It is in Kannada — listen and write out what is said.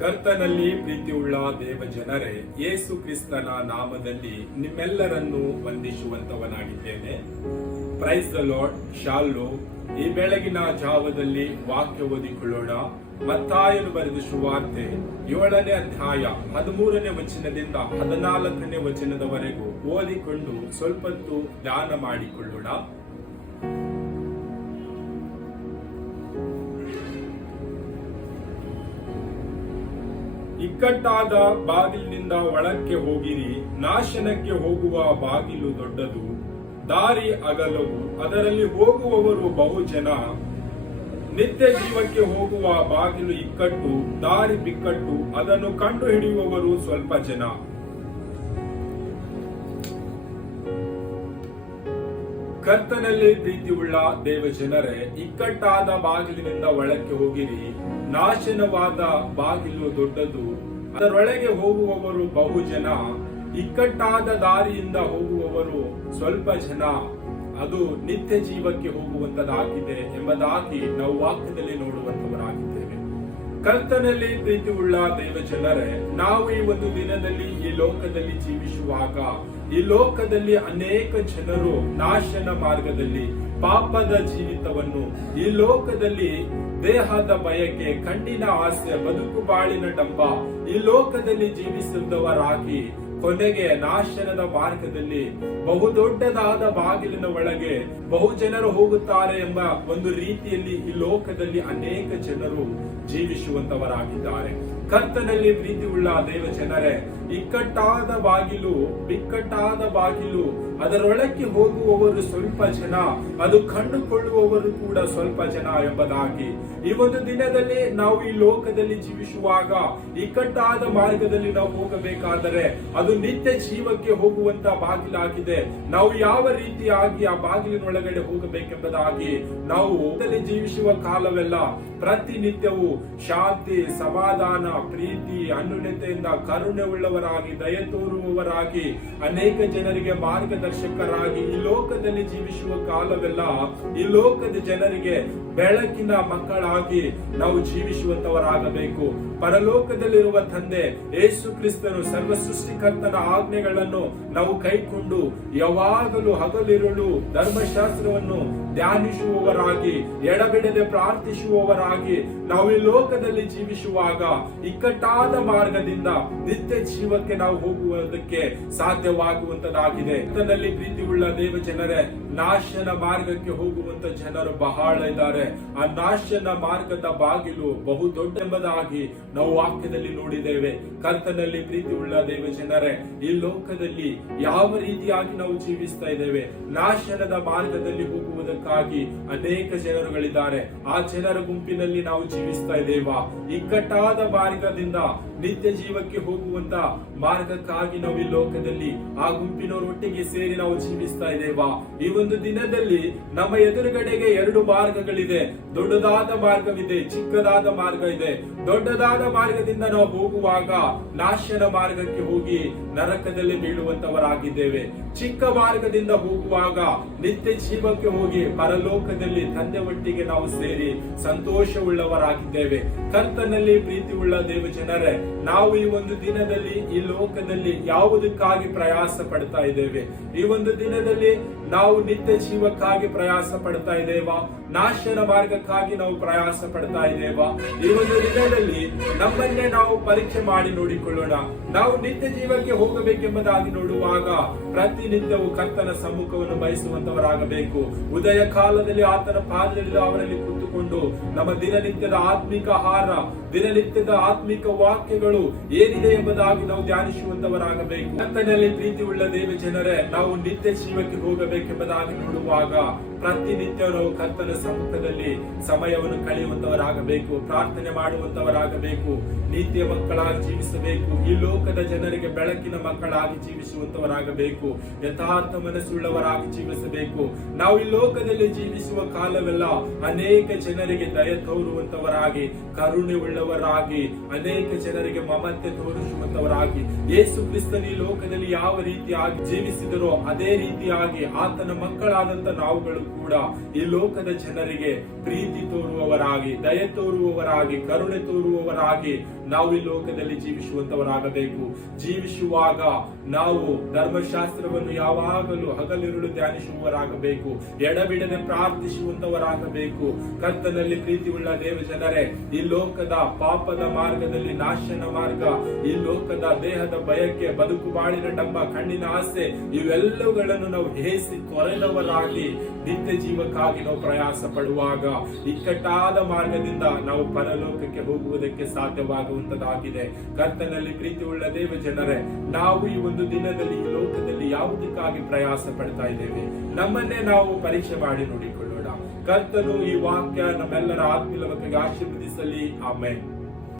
ಕರ್ತನಲ್ಲಿ ಪ್ರೀತಿಯುಳ್ಳ ದೇವ ಜನರೇ ಯೇಸು ಕ್ರಿಸ್ತನ ನಾಮದಲ್ಲಿ ನಿಮ್ಮೆಲ್ಲರನ್ನು ವಂದಿಸುವಂತವನಾಗಿದ್ದೇನೆ. ಪ್ರೈಸ್ ದ ಲಾರ್ಡ್ ಶಾಲ್ಲು ಈ ಬೆಳಗಿನ ಜಾವದಲ್ಲಿ ವಾಕ್ಯ ಓದಿಕೊಳ್ಳೋಣ. ಮತ್ತಾಯನು ಬರೆದ ಶುವಾರ್ತೆ ಏಳನೇ ಅಧ್ಯಾಯ ಹದಿಮೂರನೇ ವಚನದಿಂದ ಹದಿನಾಲ್ಕನೇ ವಚನದವರೆಗೂ ಓದಿಕೊಂಡು ಸ್ವಲ್ಪತ್ತು ಧ್ಯಾನ ಮಾಡಿಕೊಳ್ಳೋಣ. ಇಕ್ಕಟ್ಟಾದ ಬಾಗಿಲಿನಿಂದ ಒಳಕ್ಕೆ ಹೋಗಿರಿ, ನಾಶನಕ್ಕೆ ಹೋಗುವ ಬಾಗಿಲು ದೊಡ್ಡದು, ದಾರಿ ಅಗಲವು, ಅದರಲ್ಲಿ ಹೋಗುವವರು ಬಹು ಜನ ನಿತ್ಯ ಜೀವಕ್ಕೆ ಹೋಗುವ ಬಾಗಿಲು ಇಕ್ಕಟ್ಟು, ದಾರಿ ಬಿಕ್ಕಟ್ಟು, ಅದನ್ನು ಕಂಡು ಹಿಡಿಯುವವರು ಸ್ವಲ್ಪ ಜನ. ಕರ್ತನಲ್ಲಿ ಪ್ರೀತಿಯುಳ್ಳ ದೇವ ಜನರೇ ಇಕ್ಕಟ್ಟಾದ ಬಾಗಿಲಿನಿಂದ ಒಳಕ್ಕೆ ಹೋಗಿರಿ, ನಾಶನವಾದ ಬಾಗಿಲು ದೊಡ್ಡದು. ಅದರೊಳಗೆ ಹೋಗುವವರು ಬಹುಜನ, ಇಕ್ಕಟ್ಟಾದ ದಾರಿಯಿಂದ ಹೋಗುವವರು ಸ್ವಲ್ಪ ಜನ. ಅದು ನಿತ್ಯ ಜೀವಕ್ಕೆ ಹೋಗುವಂತದಾಗಿದೆ ಎಂಬುದಾಗಿ ನಾವು ವಾಕ್ಯದಲ್ಲಿ ನೋಡುವಂತವರಾಗಿದ್ದೇವೆ ಕರ್ತನಲ್ಲಿ ಪ್ರೀತಿ ಉಳ್ಳ ದೇವ ಜನರೇ ನಾವು ಈ ಒಂದು ದಿನದಲ್ಲಿ ಈ ಲೋಕದಲ್ಲಿ ಜೀವಿಸುವಾಗ, ಈ ಲೋಕದಲ್ಲಿ ಅನೇಕ ಜನರು ನಾಶನ ಮಾರ್ಗದಲ್ಲಿ ಪಾಪದ ಜೀವಿತವನ್ನು, ಈ ಲೋಕದಲ್ಲಿ ದೇಹದ ಬಯಕೆ, ಕಣ್ಣಿನ ಆಸೆ, ಬದುಕು ಬಾಳಿನ ಡಂಬ, ಈ ಲೋಕದಲ್ಲಿ ಜೀವಿಸಿದವರಾಗಿ ಕೊನೆಗೆ ನಾಶನದ ಮಾರ್ಗದಲ್ಲಿ ಬಹುದೊಡ್ಡದಾದ ಬಾಗಿಲಿನ ಒಳಗೆ ಬಹು ಜನರು ಹೋಗುತ್ತಾರೆ ಎಂಬ ಒಂದು ರೀತಿಯಲ್ಲಿ ಈ ಲೋಕದಲ್ಲಿ ಅನೇಕ ಜನರು ಜೀವಿಸುವಂತವರಾಗಿದ್ದಾರೆ. ಕರ್ತನಲ್ಲಿ ಪ್ರೀತಿ ಉಳ್ಳ ದೇವ ಜನರೇ ಇಕ್ಕಟ್ಟಾದ ಬಾಗಿಲು, ಬಿಕ್ಕಟ್ಟಾದ ಬಾಗಿಲು, ಅದರೊಳಕ್ಕೆ ಹೋಗುವವರು ಸ್ವಲ್ಪ ಜನ, ಅದು ಕಂಡುಕೊಳ್ಳುವವರು ಕೂಡ ಸ್ವಲ್ಪ ಜನ ಎಂಬುದಾಗಿ ಈ ಒಂದು ದಿನದಲ್ಲಿ ನಾವು ಈ ಲೋಕದಲ್ಲಿ ಜೀವಿಸುವಾಗ ಇಕ್ಕಟ್ಟಾದ ಮಾರ್ಗದಲ್ಲಿ ನಾವು ಹೋಗಬೇಕಾದರೆ ಅದು ನಿತ್ಯ ಜೀವಕ್ಕೆ ಹೋಗುವಂತ ಬಾಗಿಲಾಗಿದೆ. ನಾವು ಯಾವ ರೀತಿಯಾಗಿ ಆ ಬಾಗಿಲಿನೊಳಗಡೆ ಹೋಗಬೇಕೆಂಬುದಾಗಿ ನಾವು ಜೀವಿಸುವ ಕಾಲವೆಲ್ಲ ಪ್ರತಿನಿತ್ಯವೂ ಶಾಂತಿ, ಸಮಾಧಾನ, ಪ್ರೀತಿ, ಅನ್ಯುನ್ಯತೆಯಿಂದ ಕರುಣೆ ಉಳ್ಳವರಾಗಿ, ದಯ ತೋರುವವರಾಗಿ, ಅನೇಕ ಜನರಿಗೆ ಮಾರ್ಗದರ್ಶಕರಾಗಿ ಈ ಲೋಕದಲ್ಲಿ ಜೀವಿಸುವ ಕಾಲವೆಲ್ಲ ಈ ಲೋಕದ ಜನರಿಗೆ ಬೆಳಕಿನ ಮಕ್ಕಳಾಗಿ ನಾವು ಜೀವಿಸುವಂತವರಾಗಬೇಕು. ಪರಲೋಕದಲ್ಲಿರುವ ತಂದೆ ಯೇಸು ಕ್ರಿಸ್ತನು ಸರ್ವ ಸೃಷ್ಟಿಕರ್ತನ ಆಜ್ಞೆಗಳನ್ನು ನಾವು ಕೈಕೊಂಡು ಯಾವಾಗಲೂ ಹಗಲಿರುಳು ಧರ್ಮಶಾಸ್ತ್ರವನ್ನು ಧ್ಯಾನಿಸುವವರಾಗಿ, ಎಡಬಿಡದೆ ಪ್ರಾರ್ಥಿಸುವವರಾಗಿ, ನಾವು ಈ ಲೋಕದಲ್ಲಿ ಜೀವಿಸುವಾಗ ಇಕ್ಕಟ್ಟಾದ ಮಾರ್ಗದಿಂದ ನಿತ್ಯ ಜೀವಕ್ಕೆ ನಾವು ಹೋಗುವುದಕ್ಕೆ ಸಾಧ್ಯವಾಗುವಂತದಾಗಿದೆ. ಕರ್ತನಲ್ಲಿ ಪ್ರೀತಿ ಉಳ್ಳ ದೇವ ಜನರೇ, ನಾಶನ ಮಾರ್ಗಕ್ಕೆ ಹೋಗುವಂತ ಜನರು ಬಹಳ ಇದ್ದಾರೆ. ಆ ನಾಶನ ಮಾರ್ಗದ ಬಾಗಿಲು ಬಹು ದೊಡ್ಡೆಂಬುದಾಗಿ ನಾವು ವಾಕ್ಯದಲ್ಲಿ ನೋಡಿದ್ದೇವೆ, ಕರ್ತನಲ್ಲಿ ಪ್ರೀತಿ ಉಳ್ಳ ದೇವ ಜನರೇ ಈ ಲೋಕದಲ್ಲಿ ಯಾವ ರೀತಿಯಾಗಿ ನಾವು ಜೀವಿಸ್ತಾ ಇದ್ದೇವೆ, ನಾಶನದ ಮಾರ್ಗದಲ್ಲಿ ಹೋಗುವುದಕ್ಕಾಗಿ ಅನೇಕ ಜನರುಗಳಿದ್ದಾರೆ. ಆ ಜನರ ಗುಂಪಿನಲ್ಲಿ ನಾವು ಜೀವಿಸ್ತಾ ಇದ್ದೇವಾ? ಇಕ್ಕಟ್ಟಾದ ಮಾರ್ಗದಿಂದ ನಿತ್ಯ ಜೀವಕ್ಕೆ ಹೋಗುವಂತ ಮಾರ್ಗಕ್ಕಾಗಿ ನಾವು ಈ ಲೋಕದಲ್ಲಿ ಆ ಗುಂಪಿನವರ ಒಟ್ಟಿಗೆ ಸೇರಿ ನಾವು ಜೀವಿಸ್ತಾ ಇದ್ದೇವಾ? ಈ ಒಂದು ದಿನದಲ್ಲಿ ನಮ್ಮ ಎದುರುಗಡೆಗೆ ಎರಡು ಮಾರ್ಗಗಳಿದೆ. ದೊಡ್ಡದಾದ ಮಾರ್ಗವಿದೆ, ಚಿಕ್ಕದಾದ ಮಾರ್ಗ ಇದೆ ದೊಡ್ಡದಾದ ಮಾರ್ಗದಿಂದ ನಾವು ಹೋಗುವಾಗ ನಾಶನ ಮಾರ್ಗಕ್ಕೆ ಹೋಗಿ ನರಕದಲ್ಲಿ ಬೀಳುವಂತವರಾಗಿದ್ದೇವೆ. ಚಿಕ್ಕ ಮಾರ್ಗದಿಂದ ಹೋಗುವಾಗ ನಿತ್ಯ ಜೀವಕ್ಕೆ ಹೋಗಿ ಪರಲೋಕದಲ್ಲಿ ತಂದೆ ಒಟ್ಟಿಗೆ ನಾವು ಸೇರಿ ಸಂತೋಷವುಳ್ಳವರಾಗಿದ್ದೇವೆ. ಕರ್ತನಲ್ಲಿ ಪ್ರೀತಿ ಉಳ್ಳ ದೇವ ಜನರೇ ನಾವು ಈ ಒಂದು ದಿನದಲ್ಲಿ ಈ ಲೋಕದಲ್ಲಿ ಯಾವುದಕ್ಕಾಗಿ ಪ್ರಯಾಸ ಪಡ್ತಾ ಇದ್ದೇವೆ? ಈ ಒಂದು ದಿನದಲ್ಲಿ ನಾವು ನಿತ್ಯ ಜೀವಕ್ಕಾಗಿ ಪ್ರಯಾಸ ಪಡ್ತಾ ಇದ್ದೇವಾ? ನಾಶನ ಮಾರ್ಗಕ್ಕಾಗಿ ನಾವು ಪ್ರಯಾಸ ಪಡ್ತಾ ಇದ್ದೇವಾ? ಈ ಒಂದು ದಿನದಲ್ಲಿ ನಮ್ಮನ್ನೇ ನಾವು ಪರೀಕ್ಷೆ ಮಾಡಿ ನೋಡಿಕೊಳ್ಳೋಣ. ನಾವು ನಿತ್ಯ ಜೀವಕ್ಕೆ ಹೋಗಬೇಕೆಂಬುದಾಗಿ ನೋಡುವಾಗ ಪ್ರತಿನಿತ್ಯವೂ ಕರ್ತನ ಸಮ್ಮುಖವನ್ನು ಬಯಸುವಂತವರಾಗಬೇಕು. ಉದಯ ಕಾಲದಲ್ಲಿ ಆತನ ಪಾದದಲ್ಲಿ ಅವರಲ್ಲಿ ಕುಳಿತುಕೊಂಡು ನಮ್ಮ ದಿನನಿತ್ಯದ ಆತ್ಮಿಕ ಆಹಾರ, ದಿನನಿತ್ಯದ ಆತ್ಮಿಕ ವಾಕ್ಯಗಳು ಏನಿದೆ ಎಂಬುದಾಗಿ ನಾವು ಧ್ಯಾನಿಸುವಂತವರಾಗಬೇಕು. ಕರ್ತನಲ್ಲಿ ಪ್ರೀತಿ ಉಳ್ಳ ದೇವ ಜನರೇ ನಾವು ನಿತ್ಯ ಜೀವಕ್ಕೆ ಹೋಗಬೇಕೆಂಬುದಾಗಿ ನೋಡುವಾಗ ಪ್ರತಿನಿತ್ಯ ನಾವು ಕರ್ತನ ಸಮ್ಮುಖದಲ್ಲಿ ಸಮಯವನ್ನು ಕಳೆಯುವಂತವರಾಗಬೇಕು, ಪ್ರಾರ್ಥನೆ ಮಾಡುವಂತವರಾಗಬೇಕು, ನೀತಿಯ ಮಕ್ಕಳಾಗಿ ಜೀವಿಸಬೇಕು, ಈ ಲೋಕದ ಜನರಿಗೆ ಬೆಳಕಿನ ಮಕ್ಕಳಾಗಿ ಜೀವಿಸುವಂತವರಾಗಬೇಕು, ಯಥಾರ್ಥ ಮನಸ್ಸುಳ್ಳವರಾಗಿ ಜೀವಿಸಬೇಕು. ನಾವು ಈ ಲೋಕದಲ್ಲಿ ಜೀವಿಸುವ ಕಾಲವೆಲ್ಲ ಅನೇಕ ಜನರಿಗೆ ದಯ ತೋರುವಂತವರಾಗಿ, ಕರುಣೆ ಉಳ್ಳವರಾಗಿ, ಅನೇಕ ಜನರಿಗೆ ಮಮತೆ ತೋರಿಸುವಂತವರಾಗಿ, ಯೇಸು ಕ್ರಿಸ್ತನ ಈ ಲೋಕದಲ್ಲಿ ಯಾವ ರೀತಿಯಾಗಿ ಜೀವಿಸಿದರೋ ಅದೇ ರೀತಿಯಾಗಿ ಆತನ ಮಕ್ಕಳಾದಂತ ನಾವುಗಳು ಕೂಡ ಈ ಲೋಕದ ಜನರಿಗೆ ಪ್ರೀತಿ ತೋರುವವರಾಗಿ, ದಯೆ ತೋರುವವರಾಗಿ, ಕರುಣೆ ತೋರುವವರಾಗಿ ನಾವು ಈ ಲೋಕದಲ್ಲಿ ಜೀವಿಸುವಂತವರಾಗಬೇಕು. ಜೀವಿಸುವಾಗ ನಾವು ಧರ್ಮಶಾಸ್ತ್ರವನ್ನು ಯಾವಾಗಲೂ ಹಗಲಿರುಳು ಧ್ಯಾನಿಸುವವರಾಗಬೇಕು. ಎಡಬಿಡದೆ ಪ್ರಾರ್ಥಿಸುವಂತವರಾಗಬೇಕು. ಕರ್ತನಲ್ಲಿ ಪ್ರೀತಿಯುಳ್ಳ ದೇವ ಜನರೇ ಈ ಲೋಕದ ಪಾಪದ ಮಾರ್ಗದಲ್ಲಿ ನಾಶನ ಮಾರ್ಗ, ಈ ಲೋಕದ ದೇಹದ ಭಯಕ್ಕೆ ಬದುಕು ಬಾಳಿನ ಡಂಬ, ಕಣ್ಣಿನ ಆಸೆ, ಇವೆಲ್ಲವುಗಳನ್ನು ನಾವು ಹೇಸಿ ತೊರೆದವರಾಗಿ ನಿತ್ಯ ಜೀವಕ್ಕಾಗಿ ನಾವು ಪ್ರಯಾಸ ಪಡುವಾಗ ಇಕ್ಕಟ್ಟಾದ ಮಾರ್ಗದಿಂದ ನಾವು ಪರಲೋಕಕ್ಕೆ ಹೋಗುವುದಕ್ಕೆ ಸಾಧ್ಯವಾಗುವಂತದಾಗಿದೆ. ಕರ್ತನಲ್ಲಿ ಪ್ರೀತಿಯುಳ್ಳ ದೇವ ಜನರೇ, ನಾವು ಈ ಒಂದು ದಿನದಲ್ಲಿ ಈ ಲೋಕದಲ್ಲಿ ಯಾವುದಕ್ಕಾಗಿ ಪ್ರಯಾಸ ಪಡ್ತಾ ಇದ್ದೇವೆ? ನಮ್ಮನ್ನೇ ನಾವು ಪರೀಕ್ಷೆ ಮಾಡಿ ನೋಡಿಕೊಳ್ಳೋಣ. ಕರ್ತನು ಈ ವಾಕ್ಯ ನಮ್ಮೆಲ್ಲರ ಮಕ್ಕಳಿಗೆ ಆಶೀರ್ವದಿಸಲಿ. ಆಮೇಲೆ